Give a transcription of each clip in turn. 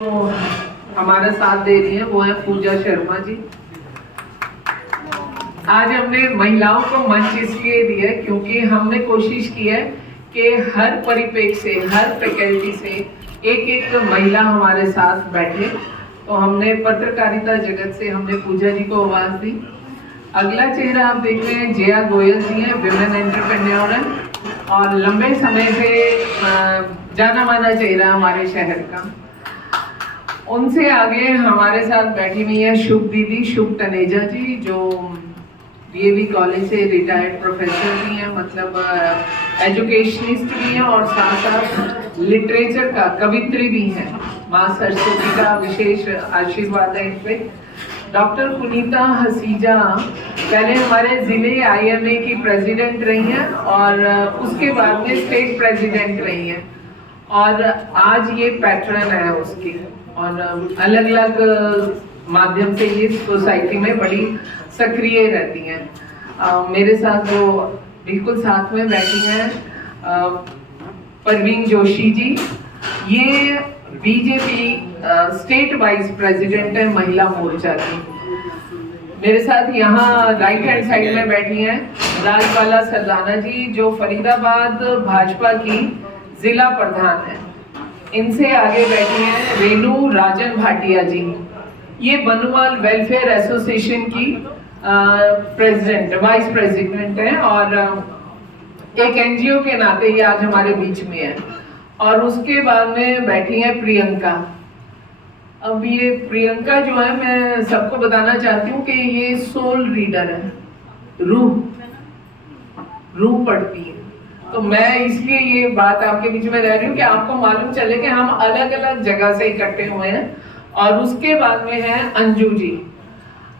तो हमारा साथ दे रही है वो है पूजा शर्मा जी। आज हमने महिलाओं को मंच इसलिए दिया क्योंकि हमने कोशिश की है कि हर परिप्रेक्ष्य से, हर फैकल्टी से एक एक महिला हमारे साथ बैठे। तो हमने पत्रकारिता जगत से हमने पूजा जी को आवाज दी। अगला चेहरा आप देख रहे हैं जया गोयल जी हैं, विमेन एंटरप्रेन्योर हैं और लंबे समय से जाना माना चेहरा हमारे शहर का। उनसे आगे हमारे साथ बैठी हुई है शुभ दीदी, शुभ तनेजा जी, जो डीएवी कॉलेज से रिटायर्ड प्रोफेसर भी हैं, मतलब एजुकेशनिस्ट भी हैं और साथ साथ लिटरेचर का कवित्री भी हैं। माँ सरस्वती का विशेष आशीर्वाद है इन पे। डॉक्टर पुनीता हसीजा पहले हमारे जिले आईएमए की प्रेसिडेंट रही हैं और उसके बाद में स्टेट प्रेसिडेंट रही हैं और आज ये पैटर्न है उसकी और अलग अलग माध्यम से ये सोसाइटी में बड़ी सक्रिय रहती हैं। मेरे साथ वो बिल्कुल साथ में बैठी हैं परवीन जोशी जी, ये बीजेपी स्टेट वाइस प्रेसिडेंट है महिला मोर्चा की। मेरे साथ यहाँ राइट हैंड साइड में बैठी हैं राजबाला सरदाना जी, जो फरीदाबाद भाजपा की जिला प्रधान है। इनसे आगे बैठी हैं रेणु राजन भाटिया जी, ये बनुवाल वेलफेयर एसोसिएशन की प्रेसिडेंट, वाइस प्रेसिडेंट हैं और एक एनजीओ के नाते ये आज हमारे बीच में है। और उसके बाद में बैठी है प्रियंका। अब ये प्रियंका जो है, मैं सबको बताना चाहती हूँ कि ये सोल रीडर है, रूह पढ़ती है। तो मैं इसलिए ये बात आपके बीच में रह रही हूँ कि आपको मालूम चले कि हम अलग अलग जगह से इकट्ठे हुए हैं। और उसके बाद में है अंजू जी।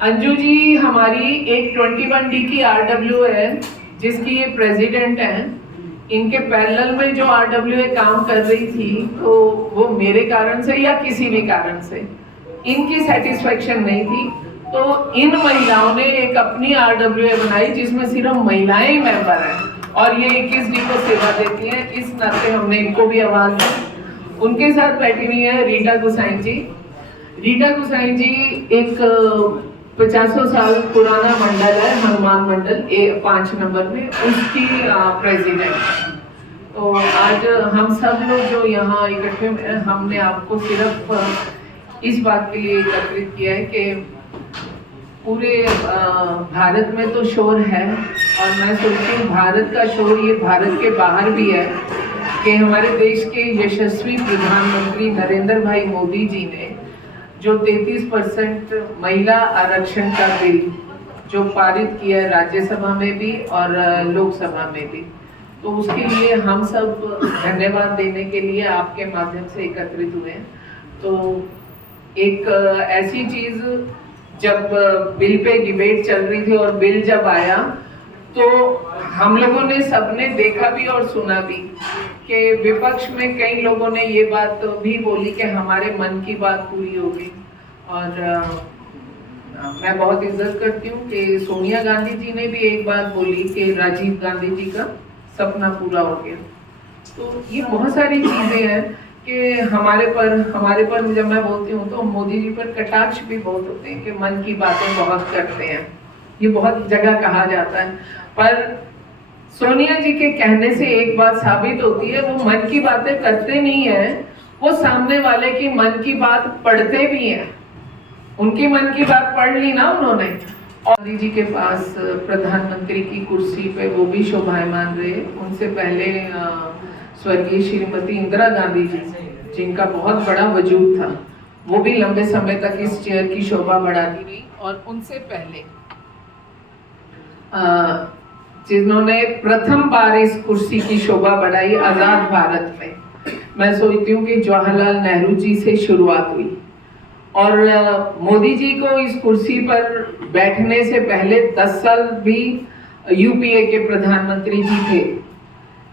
अंजू जी हमारी एक 21D की RWA है जिसकी ये प्रेसिडेंट हैं। इनके पैरेलल में जो RWA काम कर रही थी तो वो मेरे कारण से या किसी भी कारण से इनकी सेटिस्फेक्शन नहीं थी, तो इन महिलाओं ने एक अपनी RWA बनाई जिसमें सिर्फ महिलाएं ही मेंबर हैं और ये 21D को सेवा देती हैं। इस नाते हमने इनको भी आवाज दी। उनके साथ बैठी हुई है रीटा गुसाई जी। रीटा गुसाई जी एक 50 साल पुराना मंडल है, हनुमान मंडल 5 नंबर में, उसकी प्रेसिडेंट। तो आज हम सब लोग जो यहाँ इकट्ठे हैं, हमने आपको सिर्फ इस बात के लिए एकत्रित किया है कि पूरे भारत में तो शोर है और मैं सोचती हूँ भारत का शोर ये भारत के बाहर भी है कि हमारे देश के यशस्वी प्रधानमंत्री नरेंद्र भाई मोदी जी ने जो 33% महिला आरक्षण का बिल जो पारित किया है राज्यसभा में भी और लोकसभा में भी, तो उसके लिए हम सब धन्यवाद देने के लिए आपके माध्यम से एकत्रित हुए हैं। तो एक ऐसी चीज, जब बिल पे डिबेट चल रही थी और बिल जब आया तो हम लोगों ने सबने देखा भी और सुना भी कि विपक्ष में कई लोगों ने ये बात भी बोली कि हमारे मन की बात पूरी होगी। और मैं बहुत इज्जत करती हूँ कि सोनिया गांधी जी ने भी एक बात बोली कि राजीव गांधी जी का सपना पूरा हो गया। तो ये बहुत सारी चीजें हैं कि हमारे पर जब मैं बोलती हूँ तो मोदी जी पर कटाक्ष भी बहुत होते हैं कि मन की बातें बहुत करते हैं, ये बहुत जगह कहा जाता है। पर सोनिया जी के कहने से एक बात साबित होती है, वो मन की बातें करते नहीं है, वो सामने वाले की मन की बात पढ़ते भी हैं। उनकी मन की बात पढ़ ली ना उन्होंने। और मोदी जी के पास प्रधानमंत्री की कुर्सी पे वो भी शोभायमान रहे। उनसे पहले स्वर्गीय श्रीमती इंदिरा गांधी जी, जिनका बहुत बड़ा वजूद था, वो भी लंबे समय तक इस चेयर की शोभा बढ़ाती रही। और उनसे पहले जिन्होंने प्रथम बार इस कुर्सी की शोभा बढ़ाई आजाद भारत में, मैं सोचती हूँ कि जवाहरलाल नेहरू जी से शुरुआत हुई। और मोदी जी को इस कुर्सी पर बैठने से पहले 10 साल भी यूपीए के प्रधानमंत्री जी थे,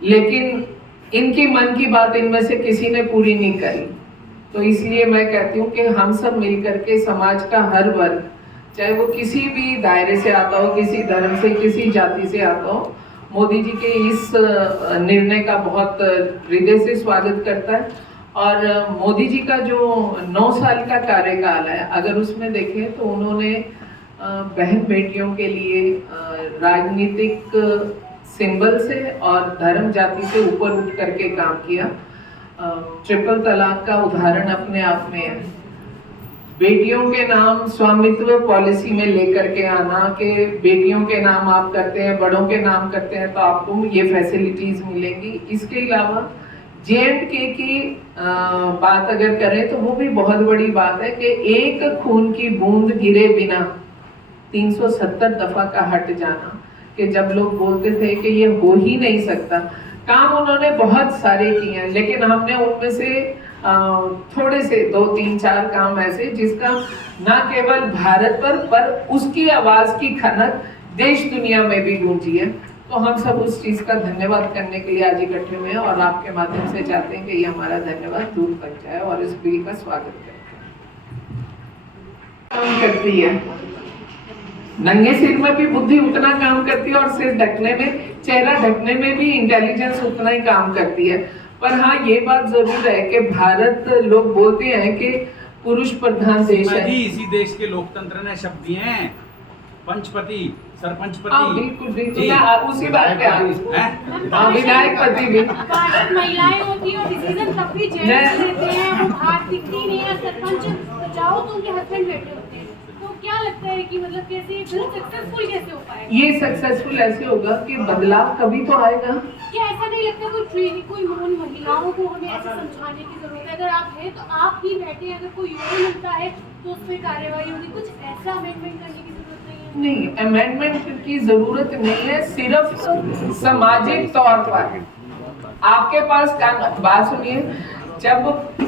लेकिन इनकी मन की बात इनमें से किसी ने पूरी नहीं करी। तो इसलिए मैं कहती हूँ कि हम सब मिलकर के समाज का हर वर्ग, चाहे वो किसी भी दायरे से आता हो, किसी धर्म से, किसी जाति से आता हो, मोदी जी के इस निर्णय का बहुत हृदय से स्वागत करता है। और मोदी जी का जो 9 साल का कार्यकाल है, अगर उसमें देखें तो उन्होंने बहन बेटियों के लिए राजनीतिक सिंबल से और धर्म जाति से ऊपर उठ करके काम किया। ट्रिपल तलाक का उदाहरण अपने आप में है। बेटियों के नाम स्वामित्व पॉलिसी में लेकर के आना कि बेटियों के नाम आप करते हैं, बड़ों के नाम करते हैं तो आपको ये फैसिलिटीज मिलेंगी। इसके अलावा J&K की बात अगर करें तो वो भी बहुत बड़ी बात है कि एक खून की बूंद गिरे बिना 370 दफा का हट जाना, कि जब लोग बोलते थे कि ये हो ही नहीं सकता। काम उन्होंने बहुत सारे किए हैं, लेकिन हमने उनमें से थोड़े से 2, 3, 4 काम ऐसे जिसका ना केवल भारत पर उसकी आवाज की खनक देश दुनिया में भी गूंजी है। तो हम सब उस चीज का धन्यवाद करने के लिए आज इकट्ठे हुए हैं और आपके माध्यम से चाहते हैं कि ये हमारा धन्यवाद दूर तक जाए और इस बिल का स्वागत करें। काम करती है, नंगे सिर में भी बुद्धि उतना काम करती है और सिर ढकने में, चेहरा ढकने में भी इंटेलिजेंस उतना ही काम करती है। पर हाँ, ये बात जरूर है कि भारत, लोग बोलते हैं कि पुरुष प्रधान देश है। इसी देश के लोकतंत्र ने शब्द दिए हैं, पंचपति, सरपंचपति। बिल्कुल बिल्कुल, उसी बात पे विधायक पति भी महिलाएं होती है और डिसीजन तब भी जेंट्स लेते हैं, वो बाहर दिखती नहीं है। सरपंच जाओ तो उनके हस्बैंड बैठे होते हैं। तो क्या लगता है कि मतलब कैसे बिल सक्सेसफुल कैसे हो पाएगा? ये सक्सेसफुल ऐसे होगा कि बदलाव कभी तो आएगा। क्या ऐसा नहीं लगता कोई ट्रेनिंग, कोई महिलाओं को हमें ऐसे समझाने की जरूरत है? अगर आप हैं तो आप ही बैठे, अगर कोई यूनियन मिलता है तो उसमें कार्यवाही होगी, कुछ ऐसा अमेंडमेंट करने की जरूरत नहीं है? नहीं, अमेंडमेंट की जरूरत नहीं है, सिर्फ सामाजिक तौर पर आपके पास बात सुनिए, जब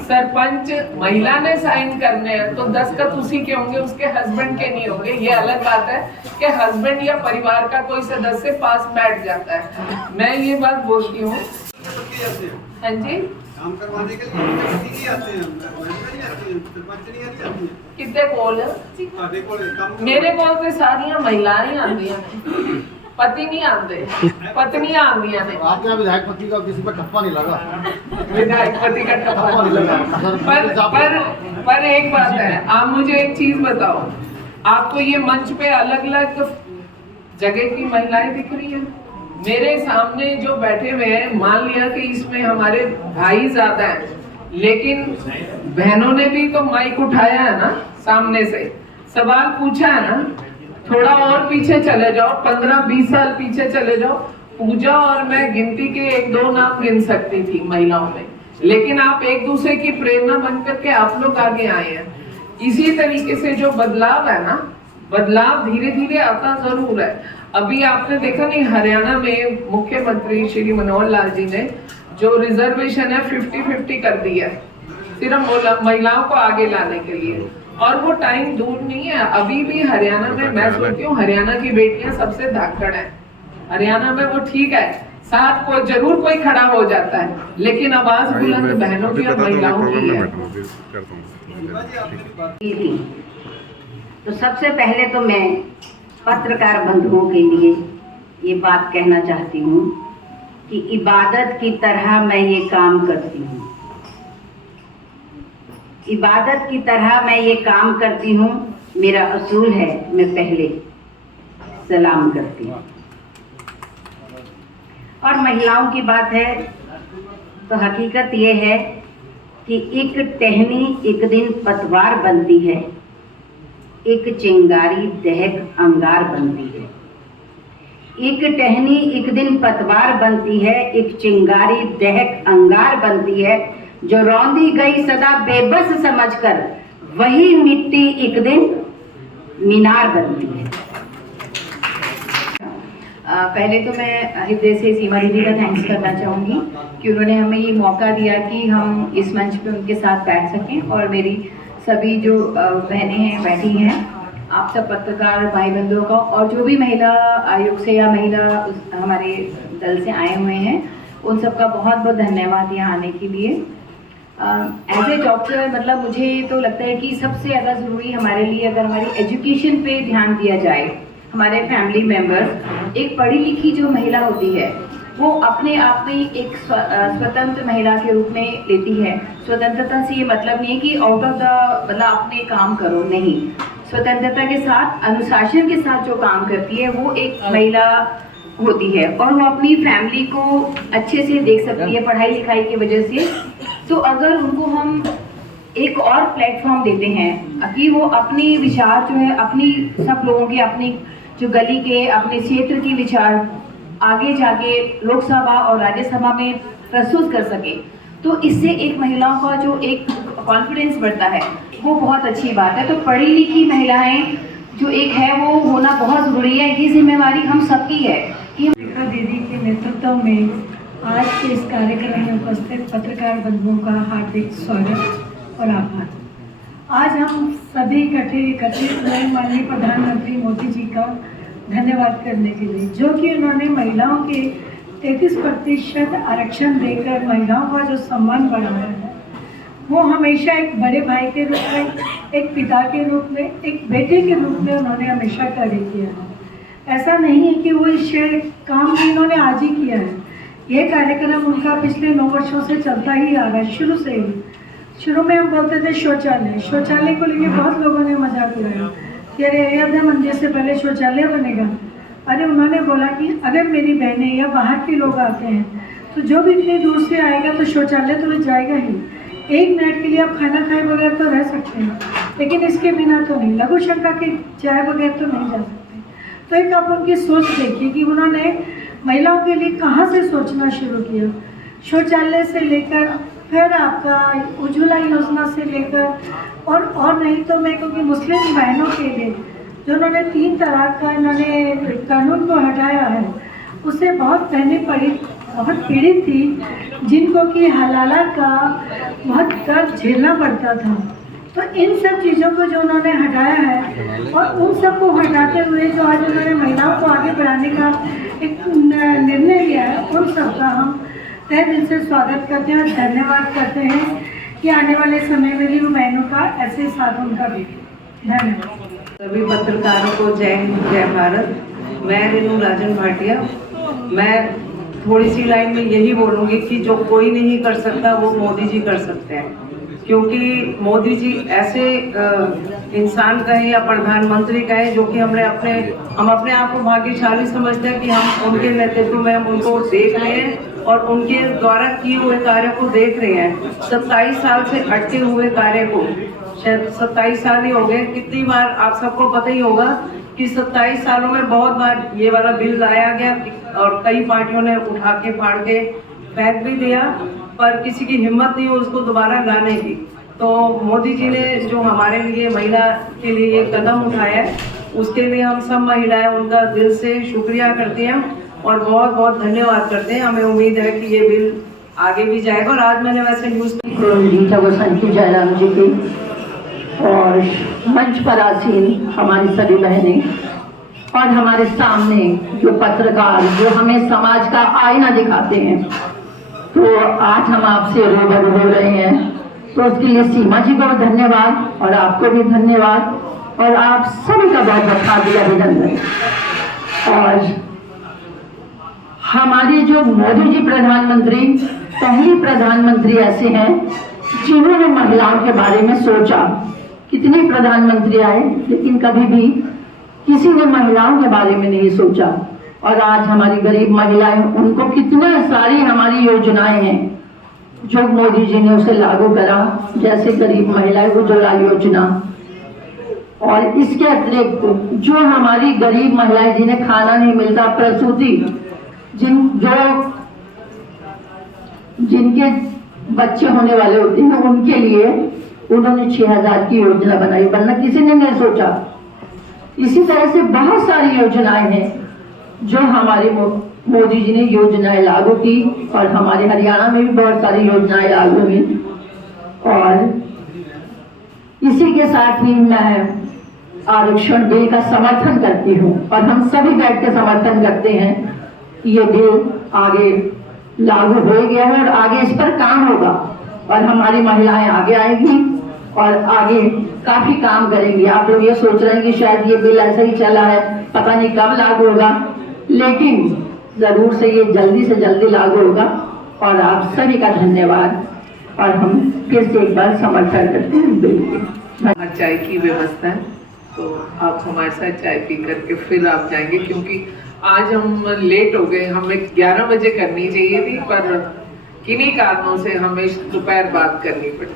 सरपंच महिला ने साइन करने हैं तो दस्तखत उसी के होंगे, उसके हस्बैंड के नहीं होंगे। ये अलग बात है कि हस्बैंड या परिवार का कोई सदस्य पास बैठ जाता है। मैं ये बात बोलती हूँ। हाँ जी, काम करवाने के लिए आते हैं, कितने कॉल मेरे कॉल पे सारिया महिलाएं आंदिया ने, पति नहीं आते, पत्नियां आंदिया ने। आपके विधायक पति का किसी पर ठप्पा नहीं लगा? विधायक पति का ठप्पा नहीं लगा। पर एक बात है, आप मुझे एक चीज बताओ, आपको ये मंच पे अलग अलग जगह की महिलाएं दिख रही हैं? मेरे सामने जो बैठे हुए हैं, मान लिया कि इसमें हमारे भाई ज्यादा हैं, लेकिन बहनों ने भी तो माइक उठाया है ना, सामने से सवाल पूछा है ना। थोड़ा और पीछे चले जाओ, 15-20 साल पीछे चले जाओ, पूजा और मैं गिनती के 1-2 नाम गिन सकती थी महिलाओं में, लेकिन आप एक दूसरे की प्रेरणा बन करके आप लोग आगे आए हैं। इसी तरीके से जो बदलाव है ना, बदलाव धीरे धीरे आता जरूर है। अभी आपने देखा नहीं, हरियाणा में मुख्यमंत्री श्री मनोहर लाल जी ने जो रिजर्वेशन है 50-50 कर दिया है, सिर्फ महिलाओं को आगे लाने के लिए। और वो टाइम दूर नहीं है, अभी भी हरियाणा में मैं सोचती हूँ हरियाणा की बेटियां सबसे धाकड़ है। हरियाणा में वो ठीक है, साथ को जरूर कोई खड़ा हो जाता है, लेकिन आवाज बुलंद बहनों की और महिलाओं की है। तो सबसे पहले तो मैं पत्रकार बंधुओं के लिए ये बात कहना चाहती हूँ कि इबादत की तरह मैं ये काम करती हूँ, इबादत की तरह मैं ये काम करती हूँ। मेरा असूल है, मैं पहले सलाम करती हूँ। और महिलाओं की बात है तो हकीकत ये है कि एक टहनी एक दिन पतवार बनती है, एक चिंगारी दहक अंगार बनती है। एक टहनी एक दिन पतवार बनती है, एक चिंगारी दहक अंगार बनती है। जो रौंदी गई सदा बेबस समझकर, वही मिट्टी एक दिन मीनार बनती है। पहले तो मैं हृदय से सीमा दीदी का थैंक्स करना चाहूँगी कि उन्होंने हमें ये मौका दिया कि हम इस मंच पे उनके साथ बैठ सकें। और मेरी सभी जो बहनें हैं बैठी हैं, आप सब पत्रकार भाई बंधुओं का, और जो भी महिला आयोग से या महिला हमारे दल से आए हुए हैं, उन सब का बहुत बहुत धन्यवाद यहाँ आने के लिए। एज ए डॉक्टर, मतलब मुझे तो लगता है कि सबसे ज़्यादा ज़रूरी हमारे लिए, अगर हमारी एजुकेशन पे ध्यान दिया जाए, हमारे फैमिली मेम्बर्स, एक पढ़ी लिखी जो महिला होती है वो अपने आप में एक स्वतंत्र महिला के रूप में लेती है। स्वतंत्रता से ये मतलब नहीं है कि आउट ऑफ द मतलब अपने काम करो, नहीं, स्वतंत्रता के साथ अनुशासन के साथ जो काम करती है वो एक महिला होती है, और वो अपनी फैमिली को अच्छे से देख सकती है पढ़ाई लिखाई की वजह से। तो अगर उनको हम एक और प्लेटफॉर्म देते हैं कि वो अपनी विचार जो है अपनी सब लोगों के अपनी जो गली के अपने क्षेत्र के विचार आगे जाके लोकसभा और राज्यसभा में प्रस्तुत कर सके, तो इससे एक महिलाओं का जो एक कॉन्फिडेंस बढ़ता है, वो बहुत अच्छी बात है। तो पढ़ी लिखी महिलाएं जो एक है वो होना बहुत ज़रूरी है। ये जिम्मेवारी हम सबकी है कि रेखा दीदी के नेतृत्व में आज के इस कार्यक्रम में उपस्थित पत्रकार बंधुओं का हार्दिक स्वागत और आभार। आज हम सभी एकत्रित हुए माननीय प्रधानमंत्री मोदी जी का धन्यवाद करने के लिए, जो कि उन्होंने महिलाओं के 33% आरक्षण देकर महिलाओं का जो सम्मान बढ़ाया है, वो हमेशा एक बड़े भाई के रूप में, एक पिता के रूप में, एक बेटे के रूप में उन्होंने हमेशा कार्य किया है। ऐसा नहीं है कि वो इस काम भी इन्होंने आज ही किया है। ये कार्यक्रम उनका पिछले 9 वर्षों से चलता ही आ रहा है, शुरू से ही। शुरू में हम बोलते थे शौचालय को लेकर बहुत लोगों ने मजाक उड़ाया कि अरे अयोध्या मंदिर से पहले शौचालय बनेगा। अरे उन्होंने बोला कि अगर मेरी बहनें या बाहर के लोग आते हैं तो जो भी इतनी दूर से आएगा तो शौचालय तो जाएगा ही। 1 मिनट के लिए आप खाना खाए बगैर तो रह सकते हैं, लेकिन इसके बिना तो नहीं, लघु शंका के चाय बगैर तो नहीं जा सकते। तो एक आप उनकी सोच देखिए कि उन्होंने महिलाओं के लिए कहाँ से सोचना शुरू किया। शौचालय से लेकर फिर आपका उज्ज्वला योजना से लेकर और नहीं तो मैं क्योंकि मुस्लिम बहनों के लिए जो उन्होंने 3 तलाक का इन्होंने कानून को हटाया है, उससे बहुत बहनें बहुत पीड़ित थी, जिनको कि हलाला का बहुत दर्द झेलना पड़ता था। तो इन सब चीज़ों को जो उन्होंने हटाया है और उन सब को हटाते हुए जो आज उन्होंने महिलाओं को आगे बढ़ाने का एक निर्णय लिया है, उन सब का हम तहे दिल से स्वागत करते हैं और धन्यवाद करते हैं कि आने वाले समय में भी वो बहनों का ऐसे साथ उनका भी। धन्यवाद। सभी पत्रकारों को जय हिंद जय भारत। मैं रेनू राजन भाटिया। मैं थोड़ी सी लाइन में यही बोलूँगी कि जो कोई नहीं कर सकता वो मोदी जी कर सकते हैं, क्योंकि मोदी जी ऐसे इंसान कहें या प्रधानमंत्री कहें जो कि हम अपने आप को भाग्यशाली समझते हैं कि हम उनके नेतृत्व में हम उनको देख रहे हैं और उनके द्वारा किए हुए कार्य को देख रहे हैं। 27 साल से अटके हुए कार्य को, शायद 27 साल ही हो गए, कितनी बार आप सबको पता ही होगा कि 27 सालों में बहुत बार ये वाला बिल लाया गया और कई पार्टियों ने उठा के फाड़ के फेंक भी दिया, पर किसी की हिम्मत नहीं हुई उसको दोबारा लाने की। तो मोदी जी ने जो हमारे लिए महिला के लिए एक कदम उठाया है, उसके लिए हम सब महिलाएं उनका दिल से शुक्रिया करते हैं और बहुत बहुत धन्यवाद करते हैं। हमें उम्मीद है कि ये बिल आगे भी जाएगा। और आज मैंने वैसे न्यूज़ संतु जयराम जी की और मंच पर आसीन हमारी सभी बहनें और हमारे सामने जो पत्रकार जो हमें समाज का आईना दिखाते हैं, तो आज हम आपसे रूबरू हो रहे हैं, तो उसके लिए सीमा जी को धन्यवाद और आपको भी धन्यवाद और आप सभी का बहुत बहुत हार्दिक अभिनंदन। और हमारे जो मोदी जी प्रधानमंत्री पहले प्रधानमंत्री ऐसे हैं जिन्होंने महिलाओं के बारे में सोचा। कितने प्रधानमंत्री आए लेकिन कभी भी किसी ने महिलाओं के बारे में नहीं सोचा। और आज हमारी गरीब महिलाएं, उनको कितने सारी हमारी योजनाएं हैं जो मोदी जी ने उसे लागू करा, जैसे गरीब महिलाएं उज्ज्वला योजना। और इसके अतिरिक्त जो हमारी गरीब महिलाएं जिन्हें खाना नहीं मिलता, प्रसूति जिनके बच्चे होने वाले होते हैं, उनके लिए उन्होंने 6000 की योजना बनाई, वरना किसी ने नहीं सोचा। इसी तरह से बहुत सारी योजनाएं हैं जो हमारे मोदी जी ने योजनाएं लागू की और हमारे हरियाणा में भी बहुत सारी योजनाएं लागू हुई। और इसी के साथ ही मैं आरक्षण बिल का समर्थन करती हूँ और हम सभी बैठ के समर्थन करते हैं कि ये बिल आगे लागू हो गया है और आगे इस पर काम होगा और हमारी महिलाएं आगे आएंगी और आगे काफी काम करेंगी। आप लोग ये सोच रहे हैं कि शायद ये बिल ऐसा ही चला है, पता नहीं कब लागू होगा, लेकिन ज़रूर से ये जल्दी से जल्दी लागू होगा और आप सभी का धन्यवाद और हम फिर से एक बार समर्थन करते हैं बिल के। हमारे चाय की व्यवस्था है, तो आप हमारे साथ चाय पी करके फिर आप जाएंगे, क्योंकि आज हम लेट हो गए। हमें 11 बजे करनी चाहिए थी, पर किन्हीं कारणों से हमें दोपहर बाद करनी पड़ी।